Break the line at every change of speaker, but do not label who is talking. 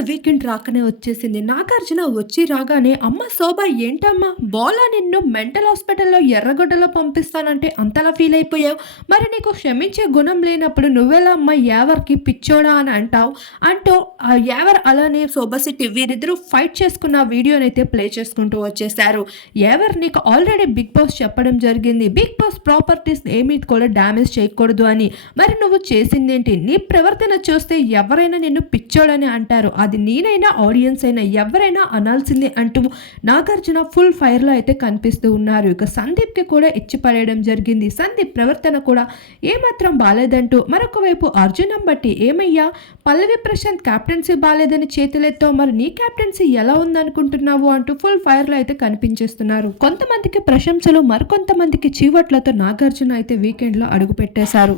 Weekend రాకనే వచ్చేసింది. నాగార్జున వచ్చి రాగానే అమ్మ శోభ ఏంటమ్మా? బోలా నిన్ను మెంటల్ హాస్పిటల్లో ఎర్రగొడ్డలో పంపిస్తానంటే అంతలా ఫీల్ అయిపోయావు? మరి నీకు క్షమించే గుణం లేనప్పుడు నువ్వెలా అమ్మ యావర్కి పిచ్చోడా అని అంటావు? అంటూ ఆ యావర్ అలానే శోభ సిట్టి వీరిద్దరూ ఫైట్ చేసుకున్న వీడియోనైతే ప్లే చేసుకుంటూ వచ్చేసారు యావర్ నీకు ఆల్రెడీ బిగ్ బాస్ చెప్పడం జరిగింది. బిగ్ బాస్ ప్రాపర్టీస్ ఏమీ కూడా డ్యామేజ్ చేయకూడదు అని. మరి నువ్వు చేసిందేంటి? నీ ప్రవర్తన చూస్తే ఎవరైనా నిన్ను పిచ్చోడని అంటారు. అది నేనైనా ఆడియన్స్ అయినా ఎవరైనా అనాల్సిందే అంటూ నాగార్జున ఫుల్ ఫైర్లో అయితే కనిపిస్తూ ఉన్నారు. ఇక సందీప్కి కూడా ఇచ్చి పడేయడం జరిగింది. సందీప్ ప్రవర్తన కూడా ఏమాత్రం బాలేదంటూ మరొక వైపు అర్జునం బట్టి ఏమయ్యా? పల్లవి ప్రశాంత్ క్యాప్టెన్సీ బాలేదని చేతులెత్తో మరి నీ క్యాప్టెన్సీ ఎలా ఉందనుకుంటున్నావు? అంటూ ఫుల్ ఫైర్లో అయితే కనిపించేస్తున్నారు. కొంతమందికి ప్రశంసలు మరికొంతమందికి చీవట్లతో నాగార్జున అయితే వీకెండ్లో అడుగు పెట్టేశారు